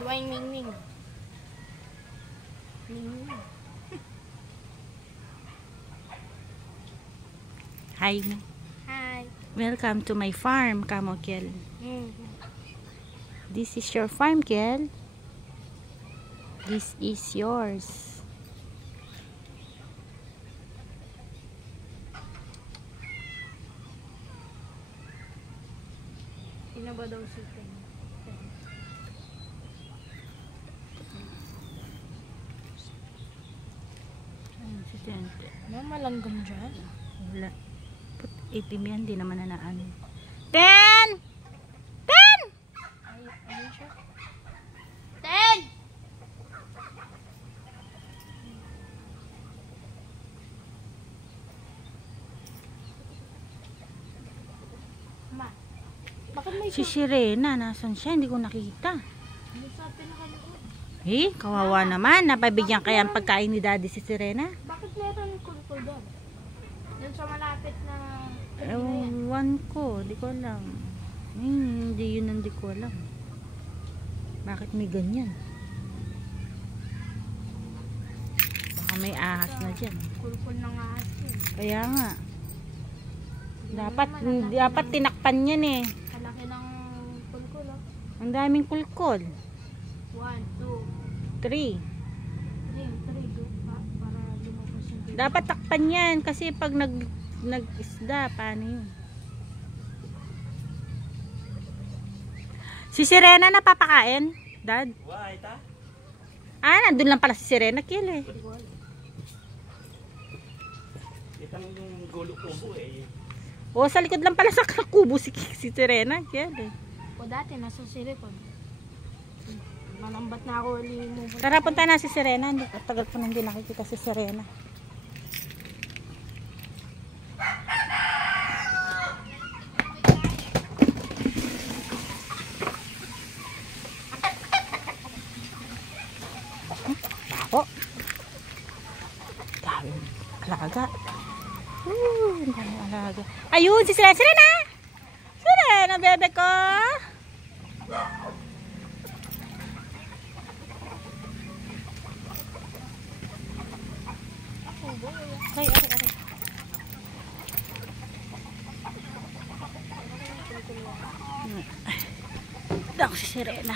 Duway Mingming. Mingming. Hi. Hi. Welcome to my farm, Kamo Kel. Mm. This is your farm, Kel. This is yours. Sino ba daw si Ken? Ayun, si Tente. Ano malanggam dyan? Wala. Put itim yan, di naman nanaan. Ten! Ten! Ayun siya. Ten! Ma, bakit may Si Sirena, nasan siya? Hindi ko nakita. ano sa pinakalood? Kawawa naman. Napabigyan kaya ang pagkain ni Daddy si Sirena. Bakit meron kulkul doon? Doon sa malapit na... Ewan ko, di ko alam. Hindi ko alam. Bakit may ganyan? Baka may ahas na dyan. Kulkul ng ahas yun. Kaya nga. Dapat tinakpan yan eh. Kalaki ng kulkul, oh. Ang daming kulkol. 1, 2, 3. 3, good para lumabas yung baby. Dapat takpan yan kasi pag nag-isda, paano yun? Si Sirena napapakain, Dad? Nandun lang pala si Sirena, Kiel eh. Itang gulo kubo eh. Sa likod lang pala sa kubo si Sirena, Kiel eh. O dati nasa silikon. Malambat na ako mo. Tara, punta na si Sirena. Tagal po nang hindi nakikita si Sirena. Bako. Daming alaga. Daming alaga. Ayun, si Sirena. Sirena! Sirena, bebe ko! Ay. Dako si Sirena.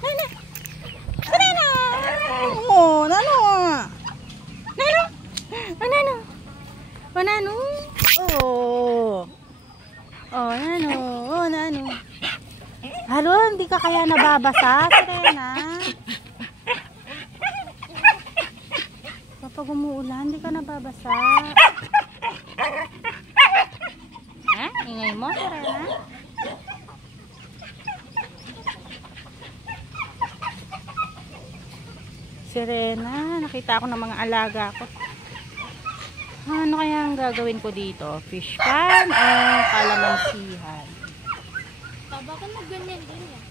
Nana. Sirena. Nano. Nano. Nano. Nano. Nano. Halo, hindi ka kaya nababasa, Sirena? Kapag umuulan, hindi ka nababasa. Ingay mo, Sirena? Sirena, nakita ako ng mga alaga ko. Ano kaya ang gagawin ko dito? Fish pan o kalamansihan? Bakit magganyan din yan?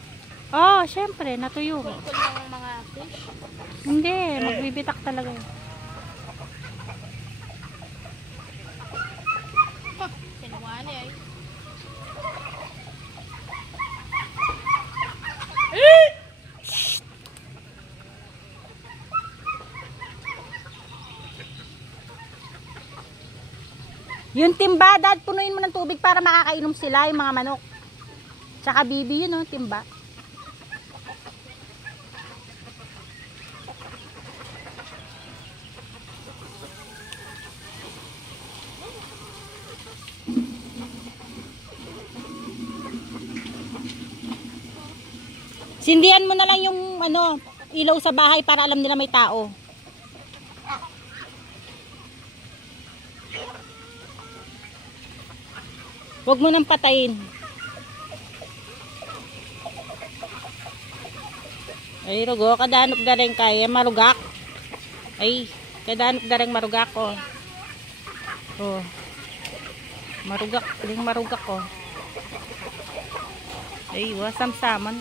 Syempre, natuyo. Kulkul ng mga fish? Hindi, magbibitak talaga yun. Kinuwani ay. Yung timba, Dad, punuin mo ng tubig para makakainom sila, yung mga manok. Tsaka bibi yun, timba. Sindihan mo na lang yung ilaw sa bahay para alam nila may tao. Huwag mo nang patayin. Ay, rugo, kadanok na rin kaya marugak. Ay, kadanok na rin marugak ko. Marugak, ling marugak ko. Ay, wasam-saman.